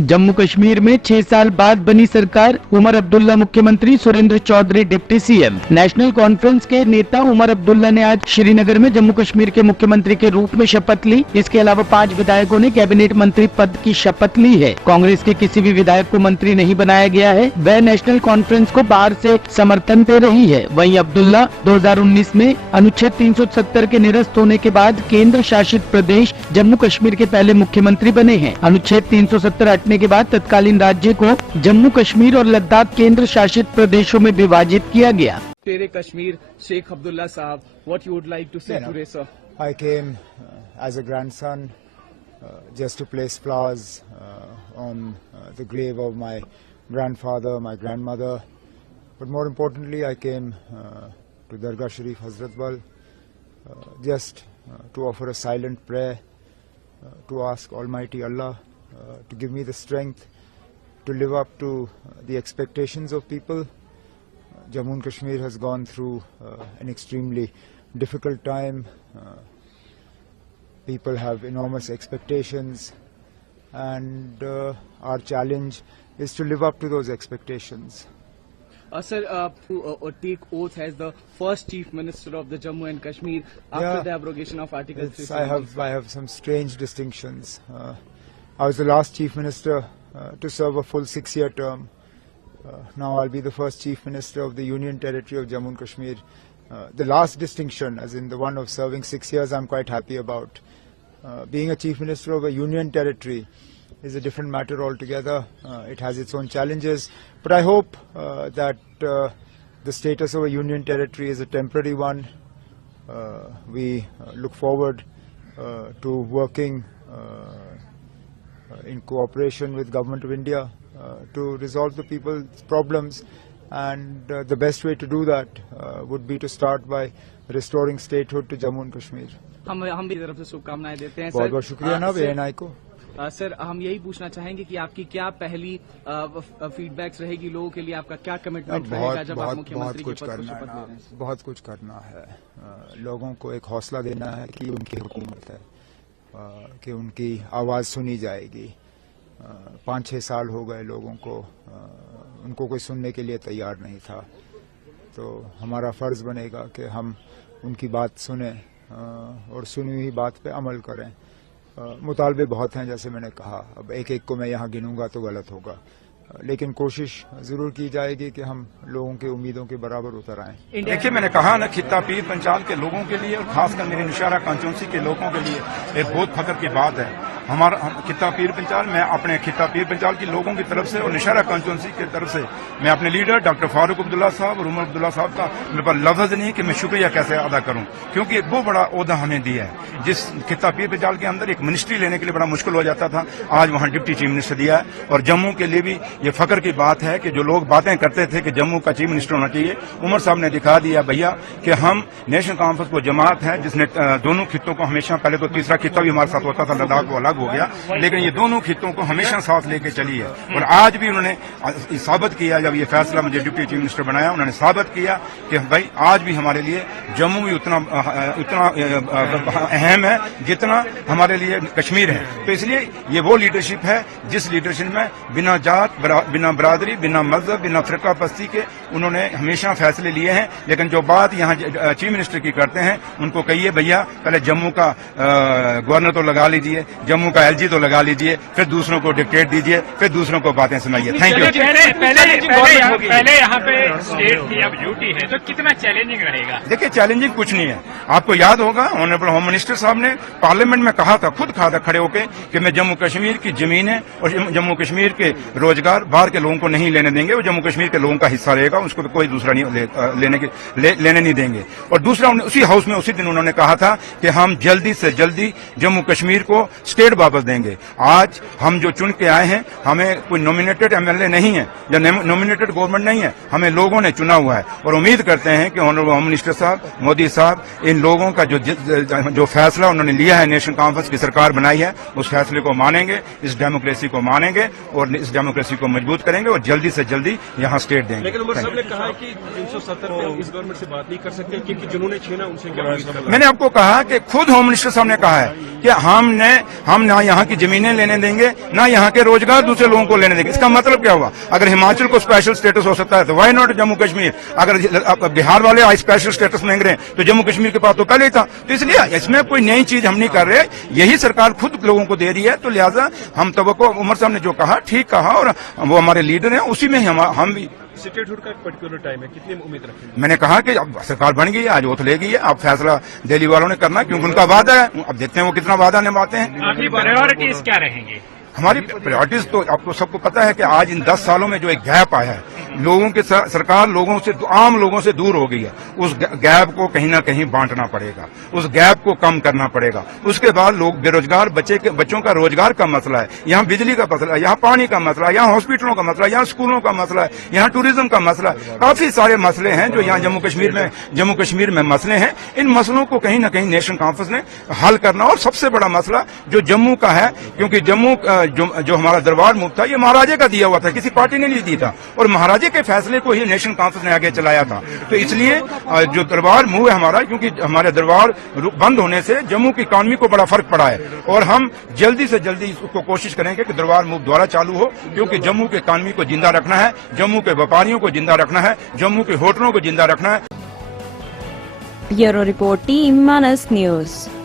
जम्मू कश्मीर में 6 साल बाद बनी सरकार, उमर अब्दुल्ला मुख्यमंत्री, Surendra Choudhary deputy CM. National Conference के नेता उमर अब्दुल्ला ने आज श्रीनगर में जम्मू कश्मीर के मुख्यमंत्री के रूप में शपथ ली। इसके अलावा 5 विधायकों ने कैबिनेट मंत्री पद की शपथ ली है। कांग्रेस के किसी भी विधायक को मंत्री नहीं बनाया गया है। वह नेशनल कॉन्फ्रेंस को बाहर से समर्थन दे रही है। वहीं अब्दुल्ला 2019 में अनुच्छेद 370 के निरस्त होने के बाद केंद्र शासित प्रदेश जम्मू कश्मीर के पहले मुख्यमंत्री बने हैं। अनुच्छेद 370 हटने के बाद तत्कालीन राज्य को जम्मू कश्मीर और लद्दाख केंद्र शासित प्रदेशों में विभाजित किया गया। तेरे कश्मीर शेख अब्दुल्ला साहब, what you would like to say today, sir? I came as a grandson just to place flowers on the grave of my grandfather, my grandmother. But more importantly, I came to Dargah Sharif Hazratbal just to offer a silent prayer, to ask Almighty Allah to give me the strength to live up to the expectations of people. Jammu and Kashmir has gone through an extremely difficult time. People have enormous expectations, and our challenge is to live up to those expectations. Sir, to take oath as the first Chief Minister of the Jammu and Kashmir after the abrogation of Article 370. I have some strange distinctions. I was the last Chief Minister to serve a full 6-year term. Now I'll be the first Chief Minister of the Union Territory of Jammu and Kashmir. The last distinction, as in the one of serving 6 years, I'm quite happy about. Being a Chief Minister of a Union Territory is a different matter altogether. It has its own challenges, but I hope that the status of a Union Territory is a temporary one. We look forward to working in cooperation with Government of India to resolve the people's problems, and the best way to do that would be to start by restoring statehood to Jammu and Kashmir. हम भी तरफ से शुभकामनाएं देते हैं। बहुत बहुत शुक्रिया ना ANI को। सर, हम यही पूछना चाहेंगे कि आपकी क्या पहली फीडबैक्स रहेगी लोगों के लिए, आपका क्या कमिटमेंट रहेगा जब आप मुख्यमंत्री के पद को शपथ ले रहे हैं? बहुत कुछ करना है। लोगों को एक हौसला देना है कि उनकी हुकूमत है, कि उनकी आवाज़ सुनी जाएगी। 5-6 साल हो गए लोगों को, उनको कोई सुनने के लिए तैयार नहीं था। तो हमारा फ़र्ज़ बनेगा कि हम उनकी बात सुने और सुनी हुई बात पे अमल करें। मुतालबे बहुत हैं, जैसे मैंने कहा। अब एक एक को मैं यहाँ गिनूंगा तो गलत होगा, लेकिन कोशिश ज़रूर की जाएगी कि हम लोगों के उम्मीदों के बराबर उतर आएं। देखिए, मैंने कहा ना, खित्ता पीर पंचाल के लोगों के लिए और खासकर मेरे नौशहरा कॉन्स्टिट्यूंसी के लोगों के लिए एक बहुत फख्र की बात है। हमारा खित्ता पीर पंचाल, मैं अपने खित्ता पीर पंचाल के लोगों की तरफ से और नौशहरा कॉन्स्टिट्यूंसी की तरफ से मैं अपने लीडर डॉक्टर फारूक अब्दुल्ला साहब और उमर अब्दुल्ला साहब का मेरे पास लफ्ज़ नहीं कि मैं शुक्रिया कैसे अदा करूं, क्योंकि एक बहुत बड़ा ओहदा हमें दिया है। जिस खित्ता पीर पंचाल के अंदर एक मिनिस्ट्री लेने के लिए बड़ा मुश्किल हो जाता था, आज वहां डिप्टी चीफ मिनिस्टर दिया है। और जम्मू के लिए भी ये फख्र की बात है कि जो लोग बातें करते थे कि जम्मू का चीफ मिनिस्टर होना चाहिए, उमर साहब ने दिखा दिया भैया कि हम नेशनल कॉन्फ्रेंस को जमात है जिसने दोनों खित्तों को हमेशा, पहले तो तीसरा खित्ता भी हमारे साथ होता था, लद्दाख वो अलग हो गया, लेकिन ये दोनों खित्तों को हमेशा साथ लेके चली है। और आज भी उन्होंने साबित किया, जब ये फैसला मुझे डिप्टी चीफ मिनिस्टर बनाया, उन्होंने साबित किया कि भाई आज भी हमारे लिए जम्मू भी उतना अहम है जितना हमारे लिए कश्मीर है। तो इसलिए ये वो लीडरशिप है जिस लीडरशिप में बिना जात, बिना बरादरी, बिना मजहब, बिना फिरका पस्ती के उन्होंने हमेशा फैसले लिए हैं। लेकिन जो बात यहाँ चीफ मिनिस्टर की करते हैं, उनको कहिए भैया पहले जम्मू का गवर्नर तो लगा लीजिए, जम्मू का LG तो लगा लीजिए, फिर दूसरों को डिक्टेट दीजिए, फिर दूसरों को बातें सुनाइए। Thank you. पहले यहाँ पे स्टेट की अब ड्यूटी है, तो कितना चैलेंजिंग रहेगा? देखिए, चैलेंजिंग कुछ नहीं है। आपको याद होगा ऑनरेबल होम मिनिस्टर साहब ने पार्लियामेंट में कहा था, खुद कहा था खड़े होकर कि मैं जम्मू कश्मीर की जमीनें और जम्मू कश्मीर के रोजगार बाहर के लोगों को नहीं लेने देंगे, वो जम्मू कश्मीर के लोगों का हिस्सा रहेगा, उसको तो कोई दूसरा नहीं लेने नहीं देंगे। और दूसरा, उसी हाउस में उसी दिन उन्होंने कहा था कि हम जल्दी से जल्दी जम्मू कश्मीर को स्टेट वापस देंगे। आज हम जो चुन के आए हैं, हमें कोई नॉमिनेटेड MLA नहीं है या नॉमिनेटेड गवर्नमेंट नहीं है, हमें लोगों ने चुना हुआ है। और उम्मीद करते हैं कि ऑनरेबल होम मिनिस्टर साहब, मोदी साहब, इन लोगों का जो फैसला उन्होंने लिया है, नेशनल कॉन्फ्रेंस की सरकार बनाई है, उस फैसले को मानेंगे, इस डेमोक्रेसी को मानेंगे और इस डेमोक्रेसी को को मजबूत करेंगे और जल्दी से जल्दी यहाँ स्टेट देंगे। लेकिन उमर साहब ने कहा है कि 370 पे हम इस गवर्नमेंट से बात नहीं कर सकते क्योंकि जिन्होंने छीना उनसे क्या बात करना। मैंने आपको कहा कि खुद होम मिनिस्टर साहब ने कहा है कि हम ना यहाँ की जमीनें लेने देंगे, ना यहाँ के रोजगार दूसरे लोगों को लेने देंगे। इसका मतलब क्या हुआ? अगर हिमाचल को स्पेशल स्टेटस हो सकता है तो वाई नॉट जम्मू कश्मीर? अगर बिहार वाले आज स्पेशल स्टेटस मांग रहे हैं तो जम्मू कश्मीर के पास तो पहले ही था। तो इसलिए इसमें कोई नई चीज हम नहीं कर रहे, यही सरकार खुद लोगों को दे रही है। तो लिहाजा हम तवक्को, उमर साहब ने जो कहा ठीक कहा, और वो हमारे लीडर हैं, उसी में हम भी। स्टेटहुड का एक पर्टिकुलर टाइम है, कितनी उम्मीद रखेंगे? मैंने कहा कि अब सरकार बन गई है, आज ओथ ले गई है, अब फैसला दिल्ली वालों ने करना, क्योंकि उनका वादा है। अब देखते हैं वो कितना वादा निभाते हैं। आपकी प्रायोरिटीज क्या रहेंगी? हमारी प्रायोरिटीज तो आपको सबको पता है कि आज इन 10 सालों में जो एक गैप आया है, लोगों के सरकार लोगों से, आम लोगों से दूर हो गई है। उस गैप को कहीं ना कहीं बांटना पड़ेगा, उस गैप को कम करना पड़ेगा। उसके बाद लोग बेरोजगार बच्चों का रोजगार का मसला है, यहाँ बिजली का मसला है, यहाँ पानी का मसला है, यहाँ हॉस्पिटलों का मसला है, यहाँ स्कूलों का मसला है, यहाँ टूरिज्म का मसला है। काफी सारे मसले हैं जो यहाँ जम्मू कश्मीर में मसले हैं। इन मसलों को कहीं ना कहीं नेशनल कॉन्फ्रेंस ने हल करना। और सबसे बड़ा मसला जो जम्मू का है, क्योंकि जम्मू जो हमारा दरबार मूव था, ये महाराजे का दिया हुआ था, किसी पार्टी ने नहीं दिया था, और महाराजे के फैसले को ही नेशनल कॉन्फ्रेंस ने आगे चलाया था। तो इसलिए जो दरबार मूव है हमारा, क्योंकि हमारे दरबार बंद होने से जम्मू की इकॉनमी को बड़ा फर्क पड़ा है, और हम जल्दी से जल्दी इसको कोशिश करेंगे कि दरबार मूव दोबारा चालू हो, क्योंकि जम्मू की इकॉनमी को जिंदा रखना है, जम्मू के व्यापारियों को जिंदा रखना है, जम्मू के होटलों को जिंदा रखना है। ब्यूरो रिपोर्ट टीम मानस न्यूज।